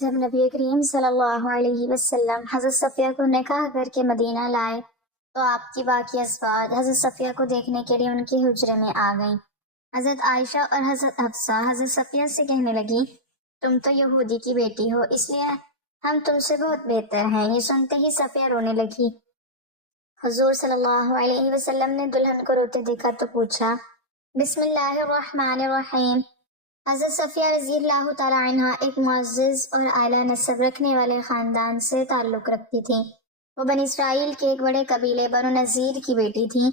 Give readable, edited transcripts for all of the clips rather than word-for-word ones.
جب نبی کریم صلی اللہ علیہ وسلم حضرت صفیہ کو نکاح کر کے مدینہ لائے تو آپ کی باقی ازواج حضرت صفیہ کو دیکھنے کے لیے ان کے حجرے میں آ گئیں۔ حضرت عائشہ اور حضرت حفصہ حضرت صفیہ سے کہنے لگی، تم تو یہودی کی بیٹی ہو، اس لیے ہم تم سے بہت بہتر ہیں۔ یہ سنتے ہی صفیہ رونے لگی۔ حضور صلی اللہ علیہ وسلم نے دلہن کو روتے دیکھا تو پوچھا، بسم اللہ الرحمن الرحیم۔ حضرت صفیہ رضی اللہ تعالی عنہ ایک معزز اور اعلیٰ نسب رکھنے والے خاندان سے تعلق رکھتی تھیں۔ وہ بنی اسرائیل کے ایک بڑے قبیلے بنو نذیر کی بیٹی تھیں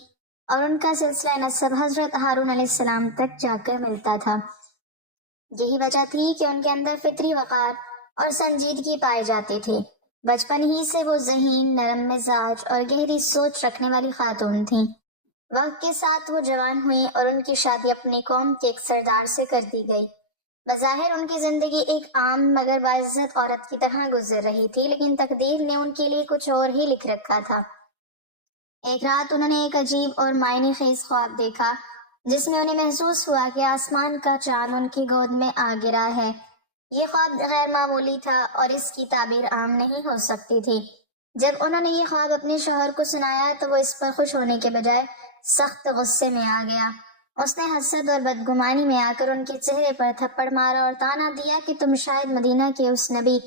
اور ان کا سلسلہ نسب حضرت ہارون علیہ السلام تک جا کر ملتا تھا۔ یہی وجہ تھی کہ ان کے اندر فطری وقار اور سنجیدگی پائی جاتی تھی۔ بچپن ہی سے وہ ذہین، نرم مزاج اور گہری سوچ رکھنے والی خاتون تھیں۔ وقت کے ساتھ وہ جوان ہوئیں اور ان کی شادی اپنی قوم کے ایک سردار سے کر دی گئی۔ بظاہر ان کی زندگی ایک عام مگر باعزت عورت کی طرح گزر رہی تھی، لیکن تقدیر نے ان کے لیے کچھ اور ہی لکھ رکھا تھا۔ ایک رات انہوں نے ایک عجیب اور معنی خیز خواب دیکھا جس میں انہیں محسوس ہوا کہ آسمان کا چاند ان کی گود میں آ گرا ہے۔ یہ خواب غیر معمولی تھا اور اس کی تعبیر عام نہیں ہو سکتی تھی۔ جب انہوں نے یہ خواب اپنے شوہر کو سنایا تو وہ اس پر خوش ہونے کے بجائے سخت غصے میں آ گیا۔ اس نے حسد اور بدگمانی میں آ کر ان کے چہرے پر تھپڑ مارا اور طعنہ دیا کہ تم شاید مدینہ کے اس نبی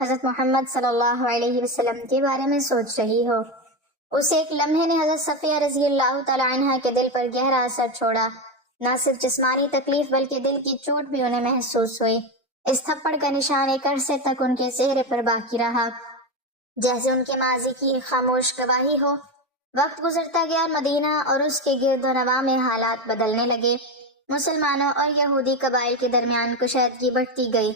حضرت محمد صلی اللہ علیہ وسلم کے بارے میں سوچ رہی ہو۔ اس ایک لمحے نے حضرت صفیہ رضی اللہ تعالی عنہ کے دل پر گہرا اثر چھوڑا۔ نہ صرف جسمانی تکلیف بلکہ دل کی چوٹ بھی انہیں محسوس ہوئی۔ اس تھپڑ کا نشان ایک عرصے تک ان کے چہرے پر باقی رہا، جیسے ان کے ماضی کی ایک خاموش گواہی ہو۔ وقت گزرتا گیا اور مدینہ اور اس کے گرد و نواح میں حالات بدلنے لگے۔ مسلمانوں اور یہودی قبائل کے درمیان کشیدگی بڑھتی گئی۔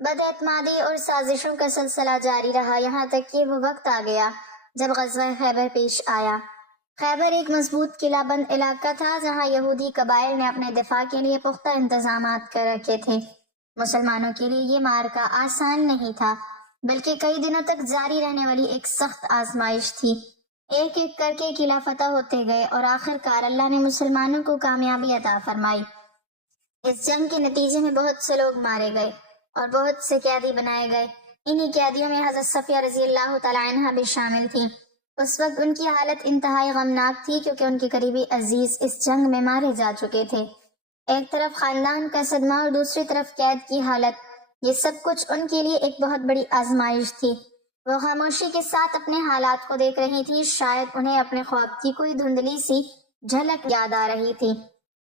بد اعتمادی اور سازشوں کا سلسلہ جاری رہا، یہاں تک کہ وہ وقت آ گیا جب غزوہ خیبر پیش آیا۔ خیبر ایک مضبوط قلعہ بند علاقہ تھا جہاں یہودی قبائل نے اپنے دفاع کے لیے پختہ انتظامات کر رکھے تھے۔ مسلمانوں کے لیے یہ معرکہ آسان نہیں تھا، بلکہ کئی دنوں تک جاری رہنے والی ایک سخت آزمائش تھی۔ ایک ایک کر کے قلعہ فتح ہوتے گئے اور آخر کار اللہ نے مسلمانوں کو کامیابی عطا فرمائی۔ اس جنگ کے نتیجے میں بہت سے لوگ مارے گئے اور بہت سے قیدی بنائے گئے۔ انہی قیدیوں میں حضرت صفیہ رضی اللہ تعالی عنہ بھی شامل تھیں۔ اس وقت ان کی حالت انتہائی غمناک تھی کیونکہ ان کے قریبی عزیز اس جنگ میں مارے جا چکے تھے۔ ایک طرف خاندان کا صدمہ اور دوسری طرف قید کی حالت، یہ سب کچھ ان کے لیے ایک بہت بڑی آزمائش تھی۔ وہ خاموشی کے ساتھ اپنے حالات کو دیکھ رہی تھی، شاید انہیں اپنے خواب کی کوئی دھندلی سی جھلک یاد آ رہی تھی،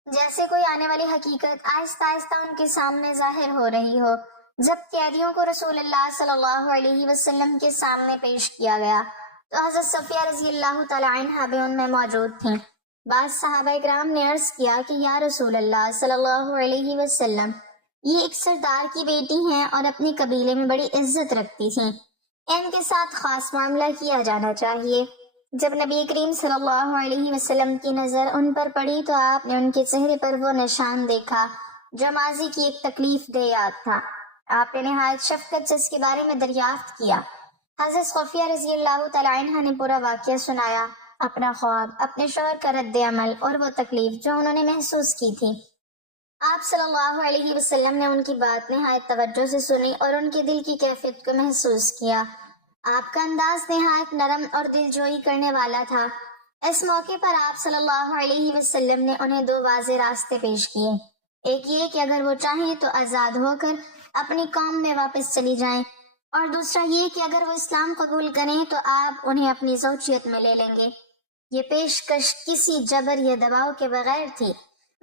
جیسے کوئی آنے والی حقیقت آہستہ آہستہ ان کے سامنے ظاہر ہو رہی ہو۔ جب قیدیوں کو رسول اللہ صلی اللہ علیہ وسلم کے سامنے پیش کیا گیا تو حضرت صفیہ رضی اللہ تعالی عنہ بھی ان میں موجود تھیں۔ بعض صحابہ کرام نے عرض کیا کہ یا رسول اللہ صلی اللہ علیہ وسلم، یہ ایک سردار کی بیٹی ہیں اور اپنے قبیلے میں بڑی عزت رکھتی تھیں، ان کے ساتھ خاص معاملہ کیا جانا چاہیے۔ جب نبی کریم صلی اللہ علیہ وسلم کی نظر ان پر پڑی تو آپ نے ان کے چہرے پر وہ نشان دیکھا جو ماضی کی ایک تکلیف دہ یاد تھا۔ آپ نے نہایت شفقت سے اس کے بارے میں دریافت کیا۔ حضرت صفیہ رضی اللہ تعالی عنہ نے پورا واقعہ سنایا، اپنا خواب، اپنے شوہر کا رد عمل اور وہ تکلیف جو انہوں نے محسوس کی تھی۔ آپ صلی اللہ علیہ وسلم نے ان کی بات نہایت توجہ سے سنی اور ان کے دل کی کیفیت کو محسوس کیا۔ آپ کا انداز نہایت نرم اور دل جوئی کرنے والا تھا۔ اس موقع پر آپ صلی اللہ علیہ وسلم نے انہیں دو واضح راستے پیش کیے۔ ایک یہ کہ اگر وہ چاہیں تو آزاد ہو کر اپنی قوم میں واپس چلی جائیں، اور دوسرا یہ کہ اگر وہ اسلام قبول کریں تو آپ انہیں اپنی زوجیت میں لے لیں گے۔ یہ پیشکش کسی جبر یا دباؤ کے بغیر تھی،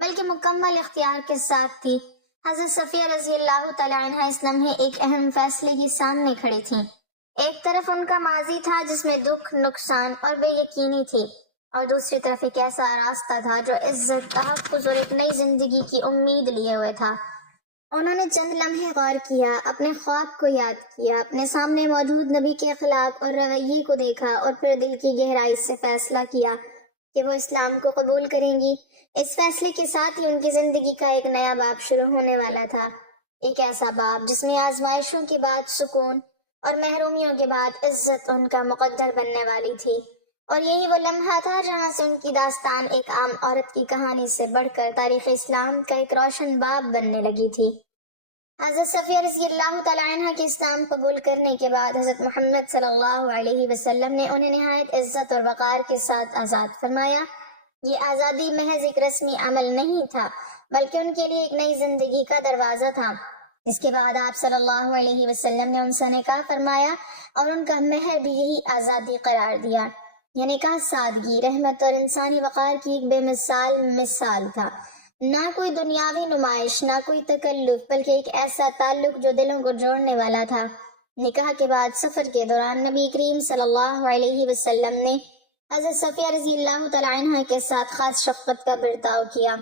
بلکہ مکمل اختیار کے ساتھ تھی۔ حضرت صفیہ رضی اللہ تعالی عنہ اس لمحے ایک اہم فیصلے کے سامنے کھڑی تھیں۔ ایک طرف ان کا ماضی تھا جس میں دکھ، نقصان اور بے یقینی تھی، اور دوسری طرف ایک ایسا راستہ تھا جو عزت، تحفظ اور ایک نئی زندگی کی امید لیے ہوئے تھا۔ انہوں نے چند لمحے غور کیا، اپنے خواب کو یاد کیا، اپنے سامنے موجود نبی کے اخلاق اور رویے کو دیکھا اور پھر دل کی گہرائی سے فیصلہ کیا کہ وہ اسلام کو قبول کریں گی۔ اس فیصلے کے ساتھ ہی ان کی زندگی کا ایک نیا باب شروع ہونے والا تھا، ایک ایسا باب جس میں آزمائشوں کے بعد سکون اور محرومیوں کے بعد عزت ان کا مقدر بننے والی تھی۔ اور یہی وہ لمحہ تھا جہاں سے ان کی داستان ایک عام عورت کی کہانی سے بڑھ کر تاریخ اسلام کا ایک روشن باب بننے لگی تھی۔ حضرت صفیہ رضی اللہ تعالیٰ عنہ کے اسلام قبول کرنے کے بعد حضرت محمد صلی اللہ علیہ وسلم نے انہیں نہایت عزت اور وقار کے ساتھ آزاد فرمایا۔ یہ آزادی محض ایک رسمی عمل نہیں تھا بلکہ ان کے لیے ایک نئی زندگی کا دروازہ تھا۔ اس کے بعد آپ صلی اللہ علیہ وسلم نے ان سے نکاح فرمایا اور ان کا مہر بھی یہی آزادی قرار دیا۔ یہ نکاح سادگی، رحمت اور انسانی وقار کی ایک بے مثال تھا۔ نہ کوئی دنیاوی نمائش، نہ کوئی تکلف، بلکہ ایک ایسا تعلق جو دلوں کو جوڑنے والا تھا۔ نکاح کے بعد سفر کے دوران نبی کریم صلی اللہ علیہ وسلم نے حضرت صفیہ رضی اللہ تعالیٰ عنہ کے ساتھ خاص شفقت کا برتاؤ کیا۔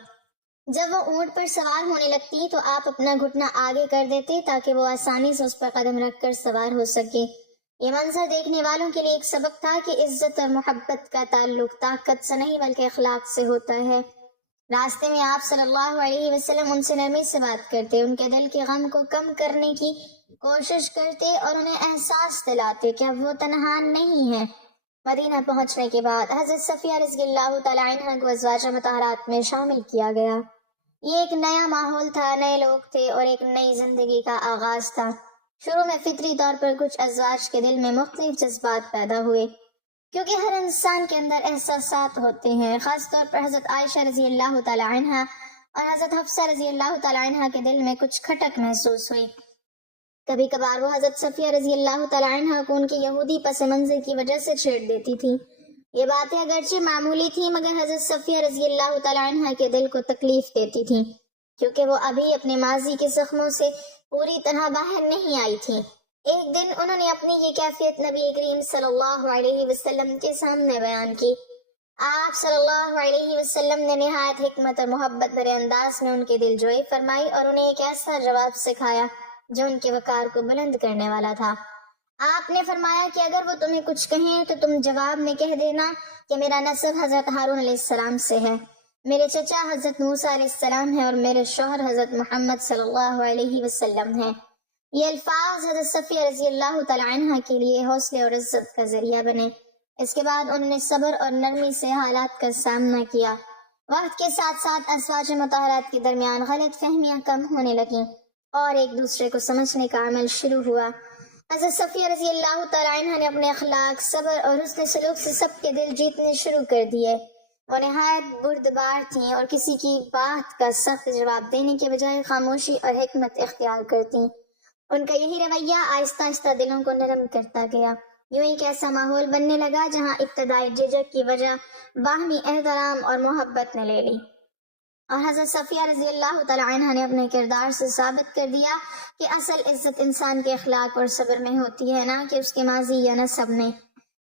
جب وہ اونٹ پر سوار ہونے لگتی تو آپ اپنا گھٹنا آگے کر دیتے تاکہ وہ آسانی سے اس پر قدم رکھ کر سوار ہو سکے۔ یہ منظر دیکھنے والوں کے لیے ایک سبق تھا کہ عزت اور محبت کا تعلق طاقت سے نہیں بلکہ اخلاق سے ہوتا ہے۔ راستے میں آپ صلی اللہ علیہ وسلم ان سے نرمی سے بات کرتے، ان کے دل کے غم کو کم کرنے کی کوشش کرتے اور انہیں احساس دلاتے کہ اب وہ تنہا نہیں ہیں۔ مدینہ پہنچنے کے بعد حضرت صفیہ رضی اللہ تعالیٰ عنہ کو ازواج مطہرات میں شامل کیا گیا۔ یہ ایک نیا ماحول تھا، نئے لوگ تھے اور ایک نئی زندگی کا آغاز تھا۔ شروع میں فطری طور پر کچھ ازواج کے دل میں مختلف جذبات پیدا ہوئے، کیونکہ ہر انسان کے اندر احساسات ہوتے ہیں۔ خاص طور پر حضرت عائشہ رضی اللہ تعالیٰ عنہ اور حضرت حفصہ رضی اللہ تعالیٰ عنہ کے دل میں کچھ کھٹک محسوس ہوئی۔ کبھی کبھار وہ حضرت صفیہ رضی اللہ تعالیٰ عنہ کو ان کے یہودی پس منظر کی وجہ سے چھیڑ دیتی تھی۔ یہ باتیں اگرچہ معمولی تھیں مگر حضرت صفیہ رضی اللہ تعالیٰ عنہ کے دل کو تکلیف دیتی تھیں، کیونکہ وہ ابھی اپنے ماضی کے زخموں سے پوری طرح باہر نہیں آئی تھی۔ ایک دن انہوں نے اپنی یہ کیفیت نبی کریم صلی اللہ علیہ وسلم کے سامنے بیان کی۔ آپ صلی اللہ علیہ وسلم نے نہایت حکمت اور محبت بھرے انداز میں ان کی دل جوئی فرمائی اور انہیں ایک ایسا جواب سکھایا جو ان کے وقار کو بلند کرنے والا تھا۔ آپ نے فرمایا کہ اگر وہ تمہیں کچھ کہیں تو تم جواب میں کہہ دینا کہ میرا نسب حضرت ہارون علیہ السلام سے ہے، میرے چچا حضرت موسیٰ علیہ السلام ہے اور میرے شوہر حضرت محمد صلی اللہ علیہ وسلم ہیں۔ یہ الفاظ حضرت صفیہ رضی اللہ تعالیٰ عنہ کے لیے حوصلے اور عزت کا ذریعہ بنے۔ اس کے بعد انہوں نے صبر اور نرمی سے حالات کا سامنا کیا۔ وقت کے ساتھ ساتھ ازواج مطہرات کے درمیان غلط فہمیاں کم ہونے لگیں اور ایک دوسرے کو سمجھنے کا عمل شروع ہوا۔ حضرت صفیہ رضی اللہ تعالیٰ عنہ نے اپنے اخلاق، صبر اور حسن سلوک سے سب کے دل جیتنے شروع کر دیے۔ وہ نہایت بردبار تھیں اور کسی کی بات کا سخت جواب دینے کے بجائے خاموشی اور حکمت اختیار کرتیں۔ ان کا یہی رویہ آہستہ آہستہ دلوں کو نرم کرتا گیا۔ یوں ایک ایسا ماحول بننے لگا جہاں ابتدائی جھجک کی وجہ باہمی احترام اور محبت نے لے لی، اور حضرت صفیہ رضی اللہ تعالیٰ عنہ نے اپنے کردار سے ثابت کر دیا کہ اصل عزت انسان کے اخلاق اور صبر میں ہوتی ہے، نہ کہ اس کے ماضی یا نسب میں۔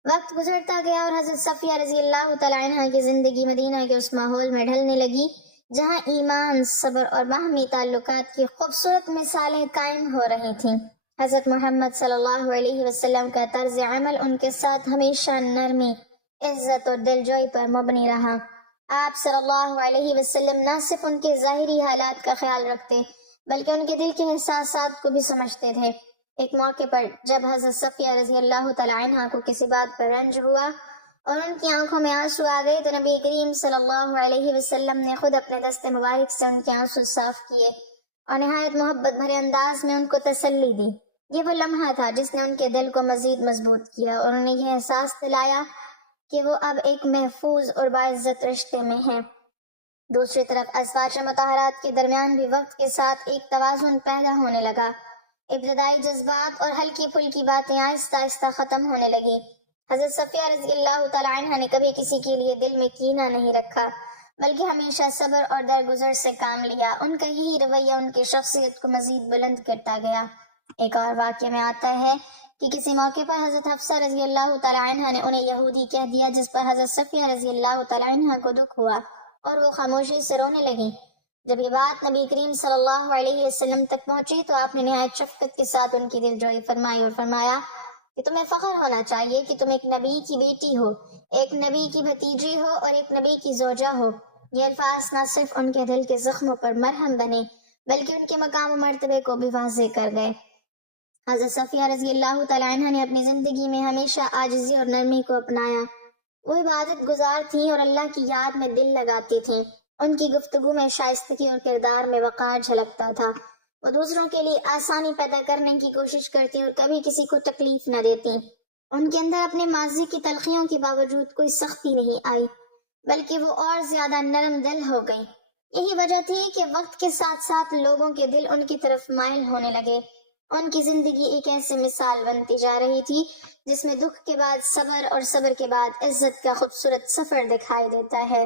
وقت گزرتا گیا اور حضرت صفیہ رضی اللہ تعالیٰ عنہ کی زندگی مدینہ کے اس ماحول میں ڈھلنے لگی جہاں ایمان، صبر اور باہمی تعلقات کی خوبصورت مثالیں قائم ہو رہی تھیں۔ حضرت محمد صلی اللہ علیہ وسلم کا طرز عمل ان کے ساتھ ہمیشہ نرمی، عزت اور دلجوئی پر مبنی رہا۔ آپ صلی اللہ علیہ وسلم نہ صرف ان کے ظاہری حالات کا خیال رکھتے بلکہ ان کے دل کے احساسات کو بھی سمجھتے تھے۔ ایک موقع پر جب حضرت صفیہ رضی اللہ تعالیٰ عنہ کو کسی بات پر رنج ہوا اور ان کی آنکھوں میں آنسو آ گئے تو نبی کریم صلی اللہ علیہ وسلم نے خود اپنے دست مبارک سے ان کے آنسو صاف کیے اور نہایت محبت بھرے انداز میں ان کو تسلی دی۔ یہ وہ لمحہ تھا جس نے ان کے دل کو مزید مضبوط کیا اور انہیں یہ احساس دلایا کہ وہ اب ایک محفوظ اور باعزت رشتے میں ہیں۔ دوسری طرف ازواج مطہرات کے درمیان بھی وقت کے ساتھ ایک توازن پیدا ہونے لگا۔ ابتدائی جذبات اور ہلکی پھلکی باتیں آہستہ آہستہ ختم ہونے لگی۔ حضرت صفیہ رضی اللہ تعالیٰ عنہ نے کبھی کسی کے لیے دل میں کینہ نہیں رکھا بلکہ ہمیشہ صبر اور درگزر سے کام لیا۔ ان کا یہی رویہ ان کی شخصیت کو مزید بلند کرتا گیا۔ ایک اور واقعے میں آتا ہے کہ کسی موقع پر حضرت حفصہ رضی اللہ تعالیٰ عنہ نے انہیں یہودی کہہ دیا، جس پر حضرت صفیہ رضی اللہ تعالیٰ عنہ کو دکھ ہوا اور وہ خاموشی سے رونے لگیں۔ جب یہ بات نبی کریم صلی اللہ علیہ وسلم تک پہنچی تو آپ نے نہایت شفقت کے ساتھ ان کی دلجوئی فرمائی اور فرمایا کہ تمہیں فخر ہونا چاہیے کہ تم ایک نبی کی بیٹی ہو، ایک نبی کی بھتیجی ہو اور ایک نبی کی زوجہ ہو۔ یہ الفاظ نہ صرف ان کے دل کے زخموں پر مرہم بنے بلکہ ان کے مقام و مرتبے کو بھی واضح کر گئے۔ حضرت صفیہ رضی اللہ تعالیٰ عنہ نے اپنی زندگی میں ہمیشہ عاجزی اور نرمی کو اپنایا۔ وہ عبادت گزار تھیں اور اللہ کی یاد میں دل لگاتی تھیں۔ ان کی گفتگو میں شائستگی اور کردار میں وقار جھلکتا تھا۔ وہ دوسروں کے لیے آسانی پیدا کرنے کی کوشش کرتی اور کبھی کسی کو تکلیف نہ دیتی۔ ان کے اندر اپنے ماضی کی تلخیوں کے باوجود کوئی سختی نہیں آئی، بلکہ وہ اور زیادہ نرم دل ہو گئی۔ یہی وجہ تھی کہ وقت کے ساتھ ساتھ لوگوں کے دل ان کی طرف مائل ہونے لگے۔ ان کی زندگی ایک ایسی مثال بنتی جا رہی تھی جس میں دکھ کے بعد صبر اور صبر کے بعد عزت کا خوبصورت سفر دکھائی دیتا ہے۔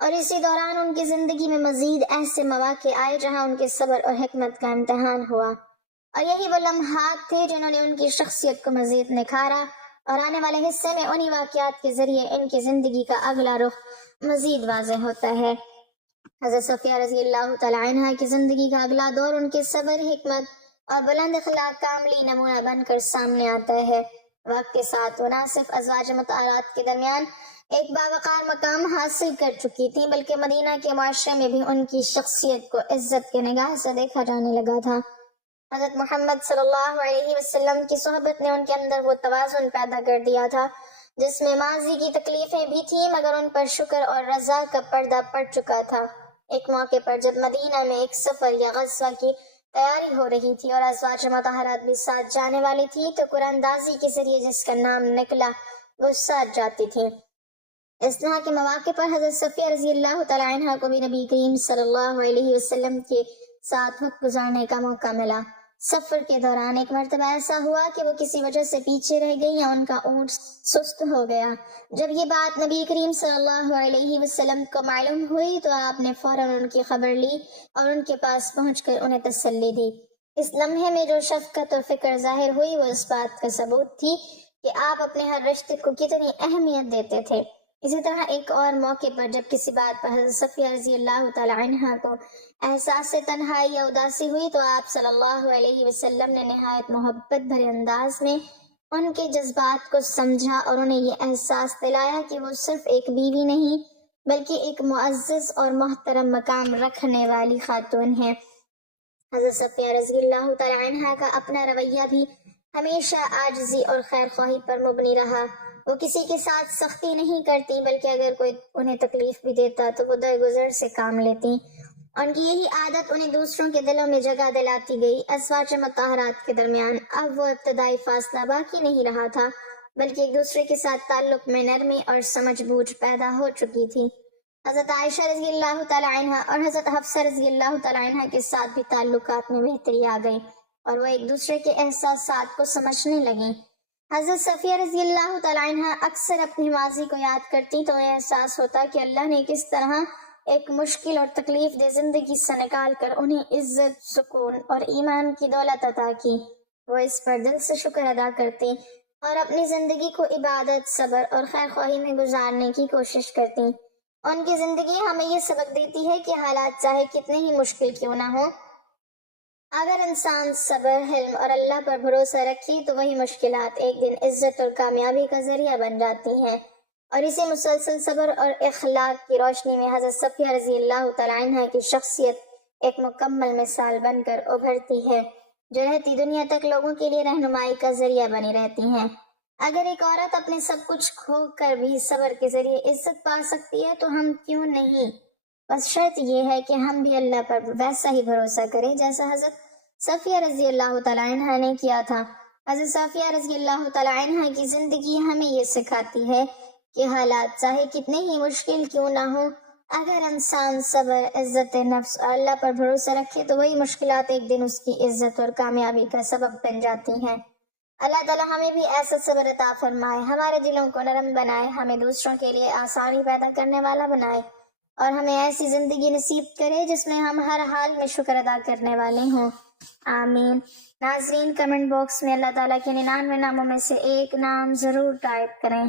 اور اسی دوران ان کی زندگی میں مزید ایسے مواقع آئے جہاں ان کے صبر اور حکمت کا امتحان ہوا، اور یہی وہ لمحات تھے جنہوں نے ان کی شخصیت کو مزید نکھارا، اور آنے والے حصے میں انہی واقعات کے ذریعے ان کی زندگی کا اگلا رخ مزید واضح ہوتا ہے۔ حضرت صفیہ رضی اللہ تعالیٰ عنہ کی زندگی کا اگلا دور ان کے صبر، حکمت اور بلند اخلاق کا عملی نمونہ بن کر سامنے آتا ہے۔ وقت کے ساتھ وہ نہ صرف ازواج مطہرات کے درمیان ایک باوقار مقام حاصل کر چکی تھی، بلکہ مدینہ کے معاشرے میں بھی ان کی شخصیت کو عزت کے نگاہ سے دیکھا جانے لگا تھا۔ حضرت محمد صلی اللہ علیہ وسلم کی صحبت نے ان کے اندر وہ توازن پیدا کر دیا تھا جس میں ماضی کی تکلیفیں بھی تھیں مگر ان پر شکر اور رضا کا پردہ پڑ چکا تھا۔ ایک موقع پر جب مدینہ میں ایک سفر یا غزوہ کی تیاری ہو رہی تھی اور ازواج مطہرات بھی ساتھ جانے والی تھی تو قرآن دازی کے ذریعے جس کا نام نکلا وہ ساتھ جاتی تھی۔ اس طرح کے مواقع پر حضرت صفیہ رضی اللہ تعالیٰ عنہ کو بھی نبی کریم صلی اللہ علیہ وسلم کے ساتھ وقت گزارنے کا موقع ملا۔ سفر کے دوران ایک مرتبہ ایسا ہوا کہ وہ کسی وجہ سے پیچھے رہ گئی یا ان کا اونٹ سست ہو گیا۔ جب یہ بات نبی کریم صلی اللہ علیہ وسلم کو معلوم ہوئی تو آپ نے فوراً ان کی خبر لی اور ان کے پاس پہنچ کر انہیں تسلی دی۔ اس لمحے میں جو شفقت اور فکر ظاہر ہوئی وہ اس بات کا ثبوت تھی کہ آپ اپنے ہر رشتے کو کتنی اہمیت دیتے تھے۔ اسی طرح ایک اور موقع پر جب کسی بات پر حضرت صفیہ رضی اللہ تعالی عنہ کو احساس تنہائی یا اداسی ہوئی تو آپ صلی اللہ علیہ وسلم نے نہایت محبت بھرے انداز میں ان کے جذبات کو سمجھا اور انہیں یہ احساس دلایا کہ وہ صرف ایک بیوی نہیں بلکہ ایک معزز اور محترم مقام رکھنے والی خاتون ہے۔ حضرت صفیہ رضی اللہ تعالی عنہ کا اپنا رویہ بھی ہمیشہ عاجزی اور خیر خواہی پر مبنی رہا۔ وہ کسی کے ساتھ سختی نہیں کرتی بلکہ اگر کوئی انہیں تکلیف بھی دیتا تو وہ درگزر سے کام لیتی۔ ان کی یہی عادت انہیں دوسروں کے دلوں میں جگہ دلاتی گئی۔ ازواج مطہرات کے درمیان اب وہ ابتدائی فاصلہ باقی نہیں رہا تھا بلکہ ایک دوسرے کے ساتھ تعلق میں نرمی اور سمجھ بوجھ پیدا ہو چکی تھی۔ حضرت عائشہ رضی اللہ تعالی عنہ اور حضرت حفصہ رضی اللہ تعالی عنہ کے ساتھ بھی تعلقات میں بہتری آ گئی اور وہ ایک دوسرے کے احساسات کو سمجھنے لگیں۔ حضرت صفیہ رضی اللہ تعالی عنہ اکثر اپنی ماضی کو یاد کرتی تو یہ احساس ہوتا کہ اللہ نے کس طرح ایک مشکل اور تکلیف دہ زندگی سے نکال کر انہیں عزت، سکون اور ایمان کی دولت عطا کی۔ وہ اس پر دل سے شکر ادا کرتی اور اپنی زندگی کو عبادت، صبر اور خیر خواہی میں گزارنے کی کوشش کرتی۔ ان کی زندگی ہمیں یہ سبق دیتی ہے کہ حالات چاہے کتنے ہی مشکل کیوں نہ ہوں، اگر انسان صبر، حلم اور اللہ پر بھروسہ رکھے تو وہی مشکلات ایک دن عزت اور کامیابی کا ذریعہ بن جاتی ہیں۔ اور اسی مسلسل صبر اور اخلاق کی روشنی میں حضرت صفیہ رضی اللہ تعالی عنہ کی شخصیت ایک مکمل مثال بن کر ابھرتی ہے جو رہتی دنیا تک لوگوں کے لیے رہنمائی کا ذریعہ بنی رہتی ہیں۔ اگر ایک عورت اپنے سب کچھ کھو کر بھی صبر کے ذریعے عزت پا سکتی ہے تو ہم کیوں نہیں؟ بس شرط یہ ہے کہ ہم بھی اللہ پر ویسا ہی بھروسہ کریں جیسا حضرت صفیہ رضی اللہ تعالی عنہ نے کیا تھا۔ حضرت صفیہ رضی اللہ تعالی عنہ کی زندگی ہمیں یہ سکھاتی ہے کہ حالات چاہے کتنے ہی مشکل کیوں نہ ہوں، اگر انسان صبر، عزت نفس اور اللہ پر بھروسہ رکھے تو وہی مشکلات ایک دن اس کی عزت اور کامیابی کا سبب بن جاتی ہیں۔ اللہ تعالیٰ ہمیں بھی ایسا صبر عطا فرمائے، ہمارے دلوں کو نرم بنائے، ہمیں دوسروں کے لیے آسانی پیدا کرنے والا بنائے اور ہمیں ایسی زندگی نصیب کرے جس میں ہم ہر حال میں شکر ادا کرنے والے ہوں۔ آمین۔ ناظرین، کمنٹ باکس میں اللہ تعالیٰ کے 99 ناموں میں سے ایک نام ضرور ٹائپ کریں۔